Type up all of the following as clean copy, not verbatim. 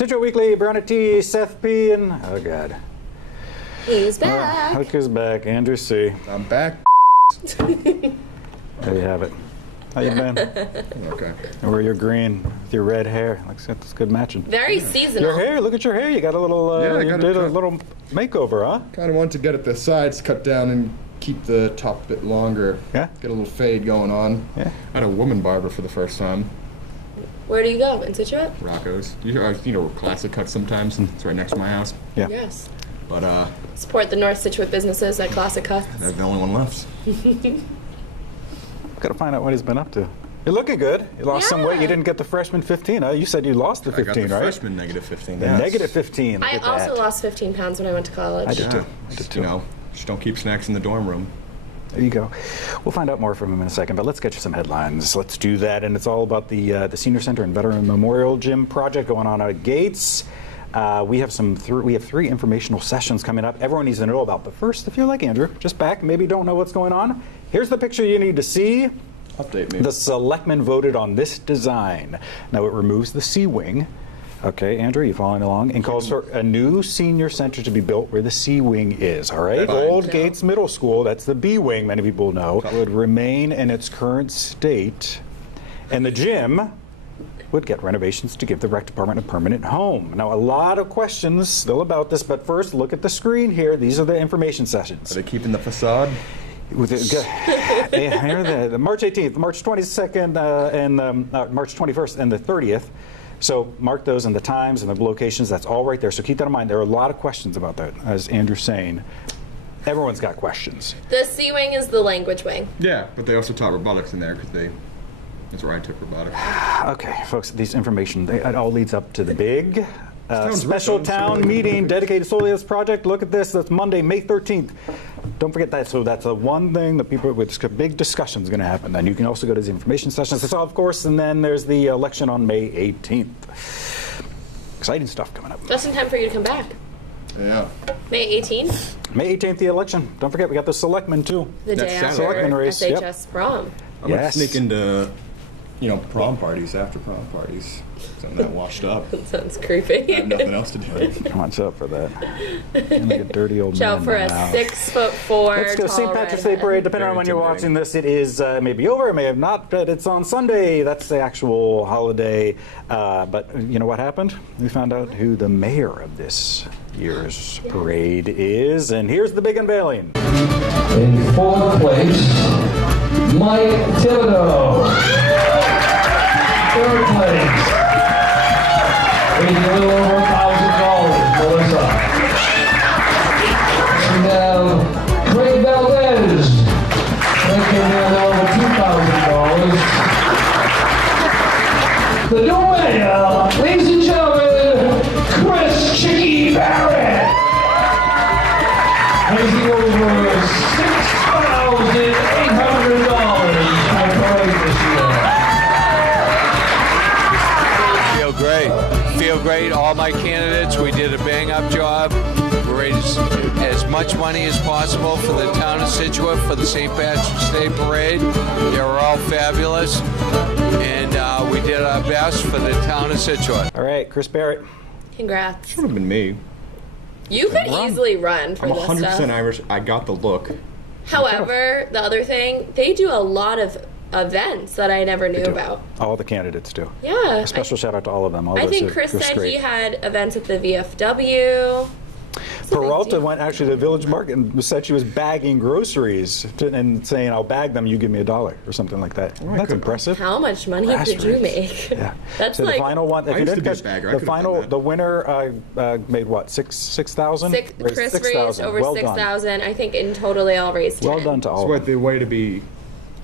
Scituate Weekly, Brown T, Seth P, and oh god. He's back. Hook is back. Andrew C. I'm back. There you have it. How you been? Okay. Or you're green with your red hair. That's good matching. Very seasonal. Your hair, look at your hair. You got a little, Yeah, I you got did it a cut. little makeover, huh? Kind of want to get at the sides cut down and keep the top a bit longer. Yeah? Get a little fade going on. Yeah. I had a woman barber for the first time. Where do you go? In Scituate? Rocco's. You know, classic cut sometimes. It's right next to my house. Yeah. Yes. But Support the North Scituate businesses at Classic Cuts. they're the only one left. Gotta find out what he's been up to. You're looking good. You lost some weight. You didn't get the freshman 15, huh? You said you lost the 15, I got the right? freshman negative 15. The yes. negative 15. Look I at also that. lost 15 pounds when I went to college. I did Yeah. too. I did too. You know, just don't keep snacks in the dorm room. There you go. We'll find out more from him in a second, but let's get you some headlines. Let's do that, and it's all about the Senior Center and Veteran Memorial Gym project going on out at Gates. We have three informational sessions coming up. Everyone needs to know about. But first, if you're like Andrew, just back, maybe don't know what's going on. Here's the picture you need to see. Update me. The selectmen voted on this design. Now it removes the C wing. Okay, Andrew, you following along? And calls for a new senior center to be built where the C wing is, all right? Fine. Old Gates Middle School, that's the B wing, many people know, would remain in its current state. And the gym would get renovations to give the rec department a permanent home. Now, a lot of questions still about this, but first, look at the screen here. These are the information sessions. Are they keeping the facade? With the March 18th, March 22nd, and March 21st and the 30th. So mark those and the times and the locations. That's all right there. So keep that in mind. There are a lot of questions about that, as Andrew's saying. Everyone's got questions. The C wing is the language wing. Yeah, but they also taught robotics in there because that's where I took robotics. Okay, folks, these information, it all leads up to the big special rich, town meeting dedicated solely to this project. Look at this. That's Monday, May 13th. Don't forget that. So that's the one thing that people with big discussions going to happen. Then you can also go to these information sessions. That's all, of course. And then there's the election on May 18th. Exciting stuff coming up. Just in time for you to come back. Yeah. May 18th, May 18th, the election. Don't forget, we got the selectmen too. the That's day Saturday. after Selectmen race, yep. SHS prom. I'm gonna Yes. sneak into, prom parties after prom parties. Something that washed up. That sounds I creepy. have nothing else to do. Watch out for that. You're like a dirty old Shout man for a now. 6'4" Let's go. St. tall Patrick's Day redhead. Parade. Depending Very on when you're watching intimidating. this, it is may be over, it may have not, but it's on Sunday. That's the actual holiday. But you know what happened? We found out who the mayor of this year's parade is, and here's the big unveiling. In fourth place, Mike Thibodeau. Third place, raising a little over $1,000, Melissa. We have Craig Valdez, making a little over $2,000. The new mayor, ladies and gentlemen, Chris Chicky Barrett. Raising over $6,800 by parade this year. Feel great. Feel great. All my candidates, we did a bang-up job. We raised as much money as possible for the town of Scituate for the St. Patrick's Day Parade. They were all fabulous, and we did our best for the town of Scituate. All right, Chris Barrett. Congrats. Would have been me. You could Run. easily run for I'm this 100% stuff. Irish. I got the look. However, the other thing, they do a lot of events that I never knew do. about. All the candidates do. Yeah. A special shout out to all of them. All I those think are Chris just said great. he had events at the VFW. Peralta went actually to the village market and said she was bagging groceries and saying, "I'll bag them. You give me $1," or something like that. That's impressive. How much money could you Grassroots. make? Yeah. That's So like the final one. If I you used didn't to be a catch bagger. I the could've done final, that. the winner made what, 6,000? Chris raised over Well done. 6,000. I think in total they all raised 10. Well done to It's all. what of them. the way to be.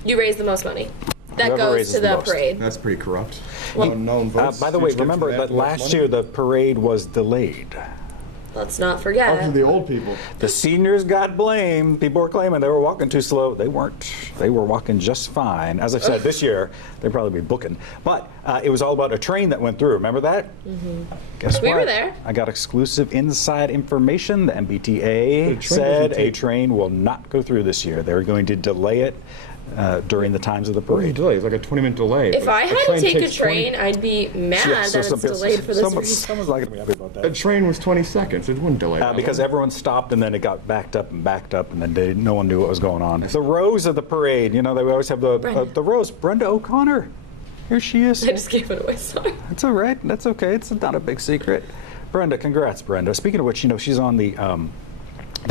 You raised the most money. That Whoever goes raises to the the most. parade. That's pretty corrupt. Well- Unknown votes. By the way, Huge gift remember for that the most last money. year the parade was delayed. Let's not Up forget. to the old people. The seniors got blamed. People were claiming they were walking too slow. They weren't. They were walking just fine. As I said, this year they'd probably be booking. But it was all about a train that went through. Remember that? Guess We what? were there. I got exclusive inside information. The MBTA train said doesn't a take- train will not go through this year. They're going to delay it during the times of the What was the parade. delay? It was like a 20-minute delay. If I had to take a takes 20 train, I'd be mad Yeah, so that it's delayed for this reason. someone's not going to be happy about A that. train was 20 seconds. It wouldn't delay that Because long. everyone stopped and then it got backed up, and then no one knew what was going on. It's the rose of the parade. You know, they always have Brenda. the rose. Brenda O'Connor. Here she is. I just gave it away, sorry. That's all right. That's okay. It's not a big secret. Brenda, congrats, Brenda. Speaking of which, you know, she's on the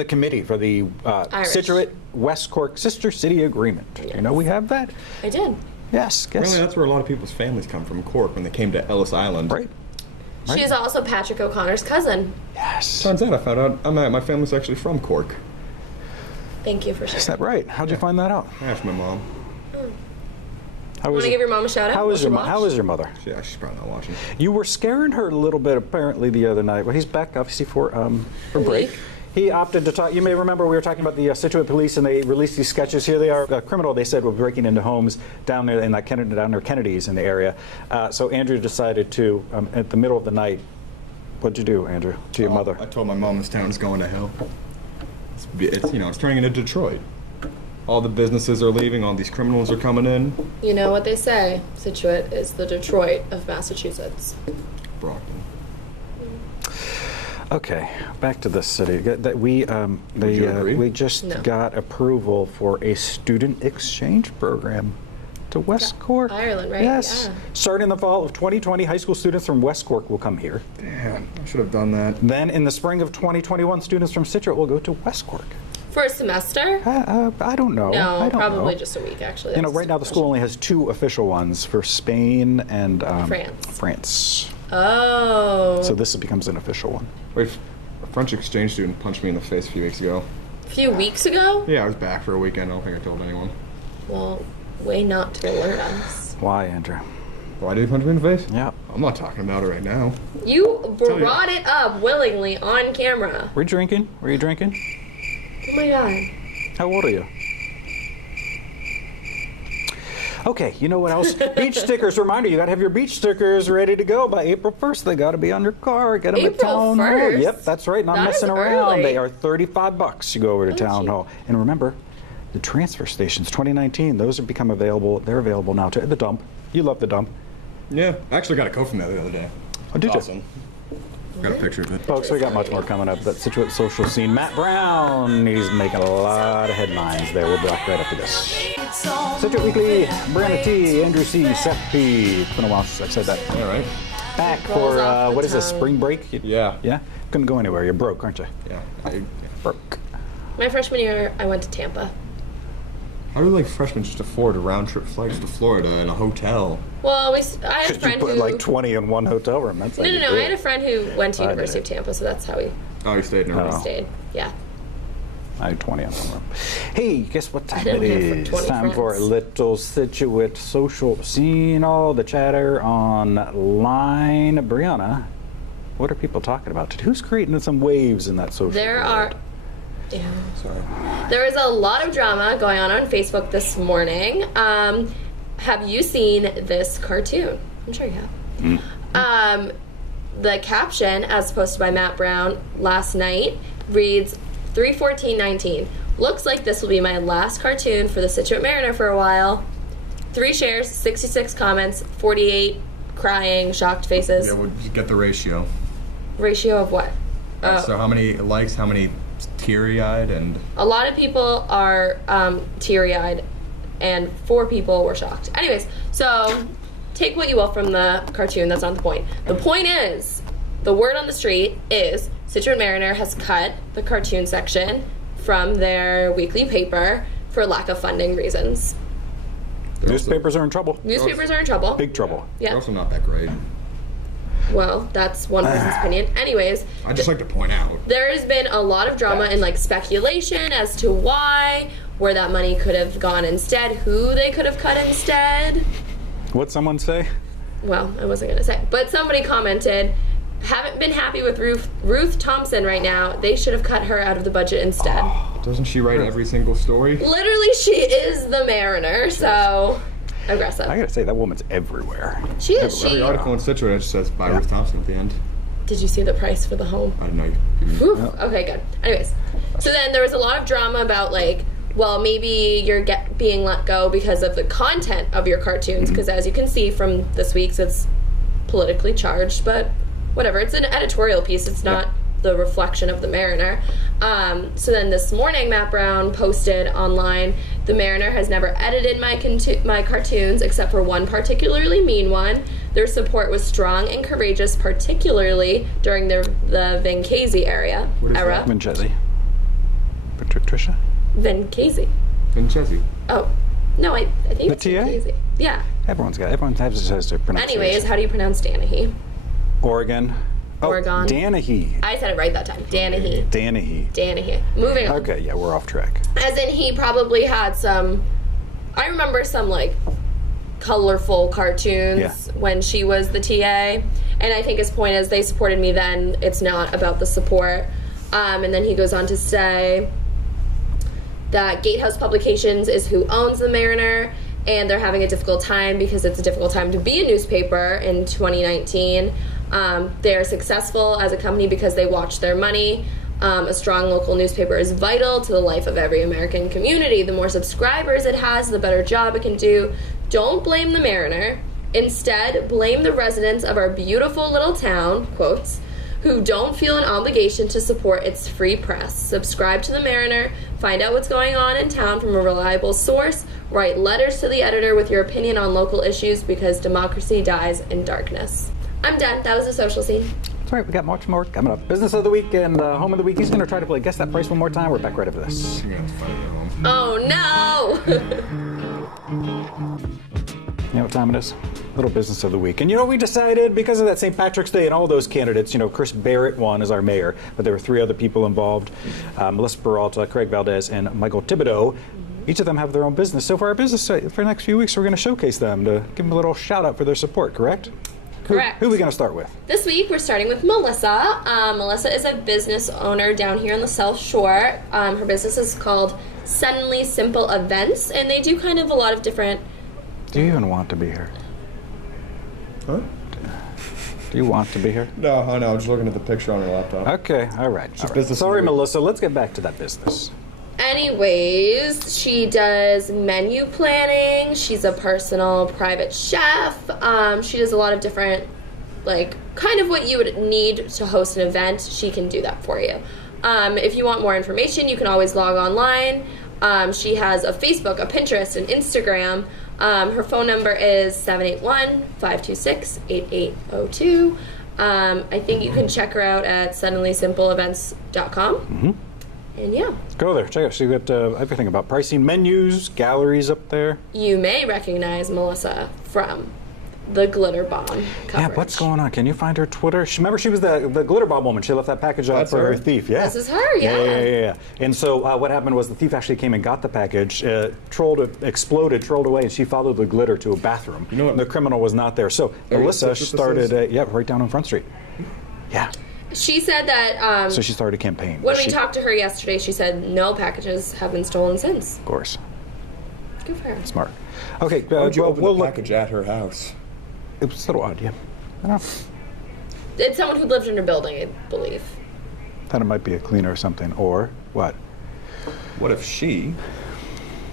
committee for the Irish. Scituate West Cork Sister City Agreement. You know, we have that. I did. Yes. Guess. Apparently, that's where a lot of people's families come from, Cork, when they came to Ellis Island. Right. She is also Patrick O'Connor's cousin. Yes. Turns out I found out my family's actually from Cork. Thank you for Is sharing. that right? How'd you find that out? I asked my mom. How Want to give your mom a shout out? How is Will your she watch? How is your mother? Yeah, she's probably not watching. You were scaring her a little bit apparently the other night. Well, he's back obviously for break. Week. He opted to talk. You may remember we were talking about the Scituate police, and they released these sketches. Here they are. A criminal, they said, were breaking into homes down there in that down near Kennedy's in the area. So Andrew decided to, at the middle of the night, what'd you do, Andrew, to your mother? I told my mom this town's going to hell. It's turning into Detroit. All the businesses are leaving. All these criminals are coming in. You know what they say, Scituate is the Detroit of Massachusetts. Brockton. Okay, back to the city. That we you agree? we just No. got approval for a student exchange program to West Cork. Ireland, right? Yes. Yeah. Starting in the fall of 2020, high school students from West Cork will come here. Damn, I should have done that. Then in the spring of 2021, students from Scituate will go to West Cork. For a semester? I don't know. No, I don't probably know. just a week, actually. You know, That's right now the school only has 2 official ones for Spain and France. Oh. So this becomes an official one. Wait, a French exchange student punched me in the face a few weeks ago. A few weeks ago? Yeah, I was back for a weekend. I don't think I told anyone. Well, way not to alert us. Why, Andrew? Why did he punch me in the face? Yeah. I'm not talking about it right now. You you. brought it up willingly on camera. Were you drinking? Were you drinking? Oh my god. How old are you? Okay, you know what else? Beach stickers. Reminder, you got to have your beach stickers ready to go by April 1st. They got to be on your car. Get them at April Town Hall. 1st? Yep, that's right. Not That messing is around. early. They are $35. You go over to Town cheap. Hall. And remember, the transfer stations 2019, those have become available. They're available now to the dump. You love the dump. Yeah, I actually got a code from that the other day. Oh, did you? Awesome. Got a picture of it. Folks, we got much more coming up. That Scituate social scene. Matt Brown, he's making a lot of headlines there. We'll be back right after this. Scituate Weekly, Brianna T, Andrew C, Seth P. It's been a while since I've said that. All right. Back Rolls for, off the what is this, tongue. spring break? Yeah. Yeah? Couldn't go anywhere. You're broke, aren't you? Yeah. Broke. My freshman year, I went to Tampa. How do freshmen just afford a round trip flights to Florida in a hotel? Well, I had a Because you friend put who... like 20 in one hotel room. That's how you No. do I it. had a friend who went to I did University it. of Tampa, so that's how we Oh, you stayed in a room. Oh. stayed. Yeah. I had 20 on one room. Hey, guess what time I it only have is? 20 Time for a friends. little Scituate social scene. All the chatter online. Brianna, what are people talking about? Who's creating some waves in that social There world? are... Yeah. Sorry. There is a lot of drama going on Facebook this morning. Have you seen this cartoon? I'm sure you have. The caption, as posted by Matt Brown last night, reads 3/14/19. Looks like this will be my last cartoon for the Scituate Mariner for a while. 3 shares, 66 comments, 48 crying, shocked faces. Yeah, we'll just get the ratio. Ratio of what? So how many likes, how many teary-eyed, and... A lot of people are teary-eyed, and 4 people were shocked. Anyways, so take what you will from the cartoon. That's not the point. The point is, the word on the street is Scituate Mariner has cut the cartoon section from their weekly paper for lack of funding reasons. Newspapers are in trouble. Newspapers are in trouble. Big trouble. They're Yeah. also not that great. Well, that's one person's opinion. Anyways, I just like to point out. there has been a lot of drama and speculation as to why, where that money could have gone instead, who they could have cut instead. What'd someone say? Well, I wasn't gonna say, but somebody commented, haven't been happy with Ruth Thompson right now. They should have cut her out of the budget instead. Doesn't she write every single story? Literally, she is the Mariner, so aggressive. I gotta say, that woman's everywhere. She is. Every She. article in Scituate it just says by Ruth Thompson at the end. Did you see the price for the home? I don't know. Whew. Okay, good. Anyways, so then there was a lot of drama about well, maybe you're being let go because of the content of your cartoons, because as you can see from this week's, it's politically charged, but whatever. It's an editorial piece. It's not the reflection of the Mariner. So then this morning, Matt Brown posted online, the Mariner has never edited my cartoons except for one particularly mean one. Their support was strong and courageous, particularly during the Vincese era. Vincese. Patricia? Vincese. Vincese. Oh, no, I think The it's TA? Vincese. Yeah. Everyone has to pronounce it. Anyways, how do you pronounce Danahy? Oregon. Oregon. Danahy. I said it right that time. Danahy. Danahy. Moving on. Okay, yeah, we're off track. As in, he probably had some. I remember some like colorful cartoons when she was the TA, and I think his point is they supported me then. It's not about the support. And then he goes on to say that Gatehouse Publications is who owns the Mariner, and they're having a difficult time because it's a difficult time to be a newspaper in 2019. They're successful as a company because they watch their money. A strong local newspaper is vital to the life of every American community. The more subscribers it has, the better job it can do. Don't blame the Mariner. Instead, blame the residents of our beautiful little town, quotes, who don't feel an obligation to support its free press. Subscribe to the Mariner, find out what's going on in town from a reliable source, write letters to the editor with your opinion on local issues, because democracy dies in darkness. I'm done. That was the social scene. That's right, we got much more coming up. Business of the week and home of the week. He's going to try to play Guess That Price one more time. We're back right after this. Yeah, it's funny at home. Oh, no! You know what time it is? Little business of the week. And you know what we decided? Because of that St. Patrick's Day and all those candidates, you know, Chris Barrett won as our mayor, but there were 3 other people involved. Melissa Peralta, Craig Valdez, and Michael Thibodeau. Each of them have their own business. So for our business for the next few weeks, we're going to showcase them to give them a little shout out for their support, correct? Correct. Who are we going to start with? This week, we're starting with Melissa. Melissa is a business owner down here on the South Shore. Her business is called Suddenly Simple Events, and they do kind of a lot of different... Do you even want to be here? Huh? Do you want to be here? No, I know. I'm just looking at the picture on your laptop. Okay, all right. All right. business Sorry, of the week. Melissa. Let's get back to that business. Anyways, she does menu planning. She's a personal private chef. She does a lot of different, like, kind of what you would need to host an event. She can do that for you. If you want more information, you can always log online. She has a Facebook, a Pinterest, an Instagram. Her phone number is 781-526-8802. I think you can check her out at suddenlysimpleevents.com. Mm-hmm. And yeah. Go there. Check out. She got everything about pricing, menus, galleries up there. You may recognize Melissa from the Glitter Bomb coverage. Yeah, what's going on? Can you find her Twitter? Remember, she was the Glitter Bomb woman. She left that package out for her thief. Yeah. This is her, yeah. Yeah. And so what happened was the thief actually came and got the package, exploded, trolled away, and she followed the glitter to a bathroom. You know what? And the criminal was not there. So Melissa started, right down on Front Street. Yeah. She said that... so she started a campaign. When we talked to her yesterday, she said no packages have been stolen since. Of course. Good for her. Smart. Okay, Why would you open we'll the look. package at her house? It was a little odd, yeah. I don't know. It's someone who lived in her building, I believe. Thought it might be a cleaner or something. Or what? What if she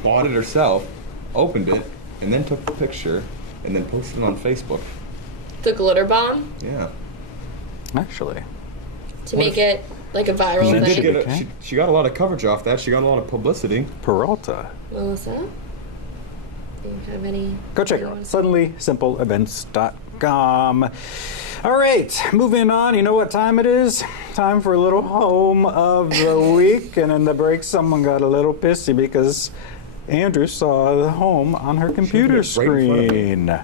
bought it herself, opened it, and then took the picture, and then posted it on Facebook? The Glitter Bomb? Yeah. Actually. To make it like a viral She thing. did it. She got a lot of coverage off that. She got a lot of publicity. Peralta. Melissa? Do you have any... Go check her out. SuddenlySimpleEvents.com. All right, moving on. You know what time it is? Time for a little home of the week. And in the break, someone got a little pissy because Andrew saw the home on her computer Right in front of me. screen.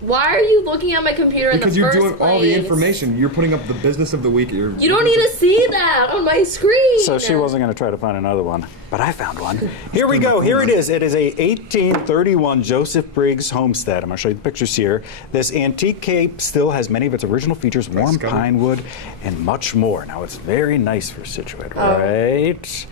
Why are you looking at my computer in the Because first you're doing place? all the information. You're putting up the business of the week. You don't need to see that on my screen. So she wasn't going to try to find another one, but I found one. Here we go. Here it is. It is a 1831 Joseph Briggs homestead. I'm going to show you the pictures here. This antique cape still has many of its original features, warm cover. pine wood, and much more. Now, it's very nice for Scituate, right?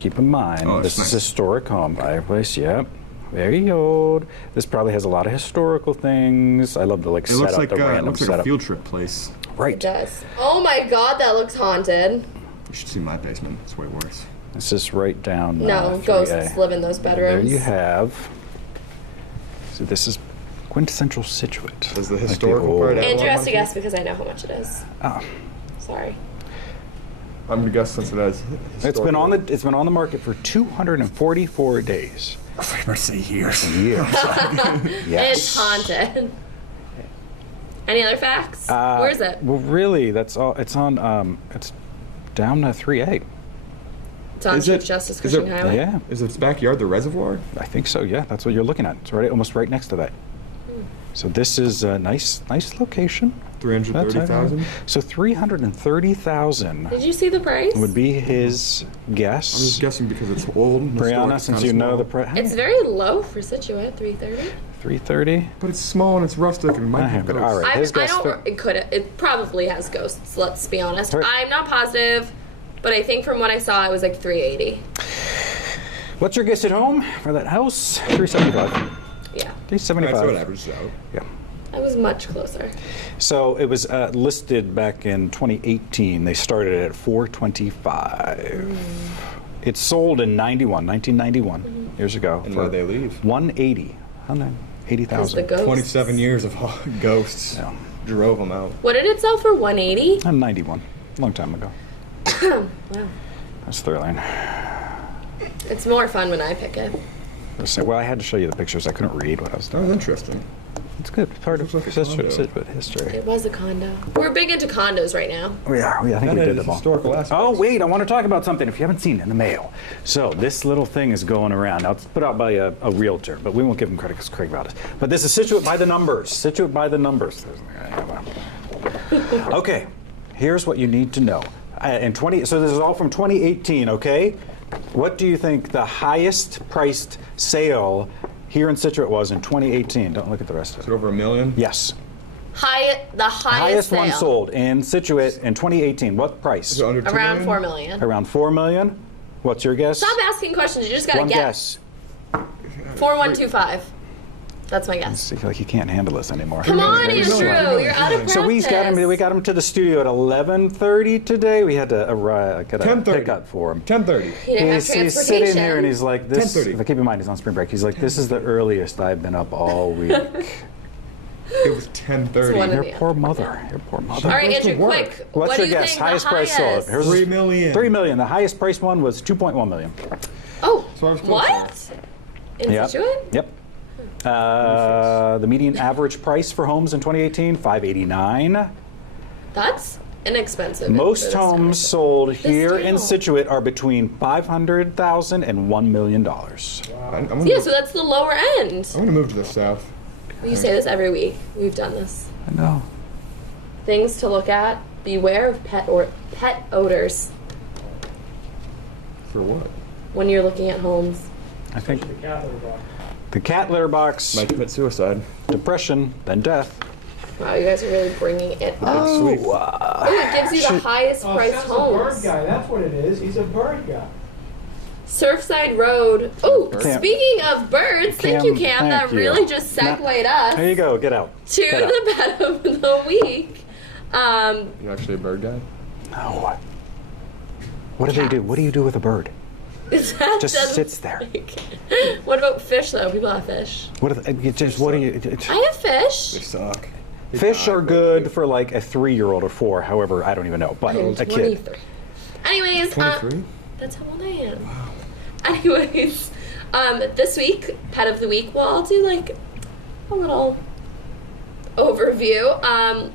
Keep in mind, this nice. is historic home. Fireplace, yep. Very old. This probably has a lot of historical things. I love the It looks like the random it looks like setup. a field trip place. It Right. does. Oh my god, that looks haunted. You should see my basement. It's way worse. This is right down. No, 3A. ghosts live in those bedrooms. There you have. So this is quintessential Scituate. Does the Like historical old- part add Andrew more has to money? guess because I know how much it is. Oh. Sorry. I'm gonna guess since it has. It's been on the market for 244 days. I better say years. Years. It's Yes. haunted. Any other facts? Where is it? Well, really, that's all. It's on. It's down to 3A. It's on Is Chief it- Justice is Cushing it- Highway. Yeah, Is its backyard the reservoir? I think so. Yeah, that's what you're looking at. It's almost right next to that. So this is a nice location. 330,000. So 330,000 Did you see the price? would be his I'm guess. just guessing because it's old. and historic, Brianna, it's since kinda you know small. the price. It's very low for Scituate, 330. 330. But it's small and it's rustic and it might have But ghosts. all right. His I guess don't. fit- It could. It probably has ghosts. Let's be honest. Right. I'm not positive, but I think from what I saw, it was like 380. What's your guess at home for that house? 375. Yeah, 375. That's what it averages out. Yeah. I was much closer. So it was listed back in 2018. They started at 425. It sold in 1991, years ago. And for why'd they leave? 180. Because the 180,000. ghosts. 27 years of ghosts Yeah. drove them out. What did it sell for? 180. I'm 91. Long time ago. Wow. That's thrilling. It's more fun when I pick it. Well, I had to show you the pictures. I couldn't read what I was That was doing. interesting. It's good. It's part of Looks like a history. condo. history. It was a condo. We're big into condos right now. We are. I think That we did is them all. historical aspects. Oh, wait, I want to talk about something if you haven't seen it in the mail. So, this little thing is going around. Now, it's put out by a realtor, but we won't give him credit because Craig brought it. But this is Scituate by the numbers. Scituate by the numbers. Okay, here's what you need to know. So, this is all from 2018, okay? What do you think the highest priced sale here in Scituate was in 2018? Don't look at the rest of Is it. it over $1 million? Yes. The highest Highest one sale. sold in Scituate in 2018. What price? Is it under $2 Around million? 4 million. Around 4 million. What's your guess? Stop asking questions. You just gotta One guess. guess. 4125. That's my guess. I feel like you can't handle this anymore. Come on, million. Andrew. You're out of practice. So we got him to the studio at 11:30 today. We had to get a 10:30. pickup for him. 10:30. He didn't have He's sitting transportation. here and he's like, "This." 10:30. Keep in mind, he's on spring break. He's like, "This is the earliest I've been up all week." It was 10:30. one of Your the- poor mother. Your poor mother. All right, Goes to Andrew, work. quick. What's what your do you guess? think Highest the price sold. highest? Here's 3 million. 3 million. The highest priced one was 2.1 million. Oh, So I was closer. what? In Yep. Scituate? Yep. The median average price for homes in 2018, $589. That's inexpensive. for Most this homes time. sold here in town. Scituate are between $500,000 and $1 million. I'm gonna, Yeah, so that's the lower end. I'm gonna move to the south. You say this every week. We've done this. I know. Things to look at. Beware of pet odors For what? when you're looking at homes. I think the cat litter box, Might commit suicide. depression, then death. Wow, you guys are really bringing it up. Sweet. Oh, it gives you the highest priced That's a bird homes. guy. That's what it is. He's a bird guy. Surfside Road. Oh, Cam. speaking of birds, thank you, Cam. Thank That you. really just segued us There you go. Get out. to Get out. the pet of the week. You're actually a bird guy? No. What do they do? What do you do with a bird? That Just doesn't- sits there. What about fish, though? People have fish. What do you? I have fish. They suck. Fish are good for like a 3-year-old or 4. However, I don't even know. But I'm a kid. 23. Anyways, 23? that's how old I am. Anyways, this week, pet of the week, well, I'll do like a little overview.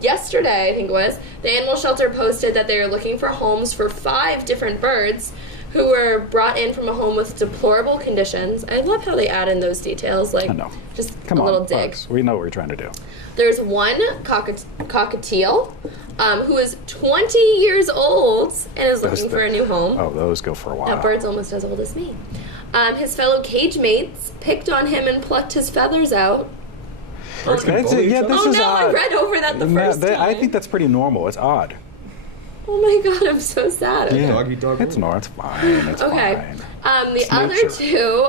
Yesterday, I think it was, the animal shelter posted that they are looking for homes for 5 different birds who were brought in from a home with deplorable conditions. I love how they add in those details, like I know. just Come a on, little dig. folks. We know what we're trying to do. There's one cockatiel who is 20 years old and is looking for a new home. Oh, those go for a while. That bird's almost as old as me. His fellow cage mates picked on him and plucked his feathers out. Birds can That's bully it. each Yeah, other? this Oh is no, odd. I read over that the No, first time. I think that's pretty normal. It's odd. Oh my god, I'm so sad. Yeah. Dog eat dog It's world. normal. It's fine. It's Okay. fine. The other nature. 2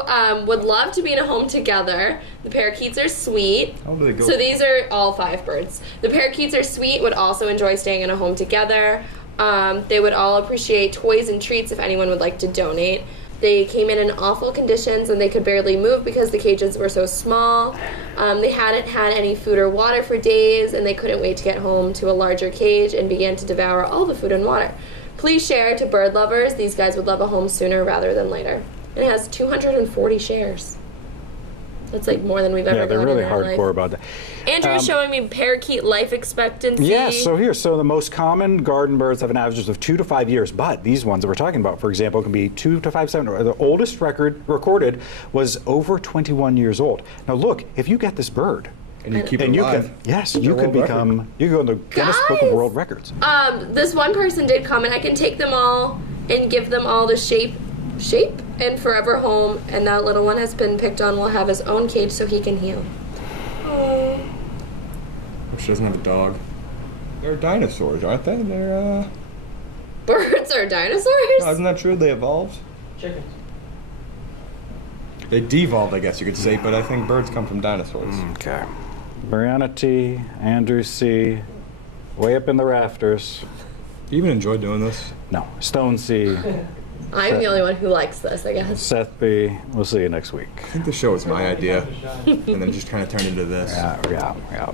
would love to be in a home together. The parakeets are sweet. How do they go? So these are all 5 birds. The parakeets are sweet, would also enjoy staying in a home together. They would all appreciate toys and treats if anyone would like to donate. They came in awful conditions and they could barely move because the cages were so small. They hadn't had any food or water for days, and they couldn't wait to get home to a larger cage and began to devour all the food and water. Please share to bird lovers. These guys would love a home sooner rather than later. And it has 240 shares. That's like more than we've ever Yeah, they're gotten really in our hardcore life. about that. Andrew's showing me parakeet life expectancy. Yes, so the most common garden birds have an average of 2 to 5 years, but these ones that we're talking about, for example, can be 2 to 5, 7. The oldest record recorded was over 21 years old. Now look, if you get this bird, And you keep it and you alive. can, yes, It's you a could world become, record. you can go in the Guinness Book of Guys! World Records. This one person did comment, I can take them all and give them all the shape and forever home, and that little one has been picked on will have his own cage so he can heal. Oh. She doesn't have a dog. They're dinosaurs, aren't they? They're, Birds are dinosaurs? no, isn't that true? They evolved? Chickens. They devolved, I guess you could say, but I think birds come from dinosaurs. Okay. Brianna T, Andrew C, way up in the rafters. Do you even enjoy doing this? No, Stone C, I'm the only one who likes this, I guess. Seth B. We'll see you next week. I think the show was my idea, and then just kind of turned into this. Yeah.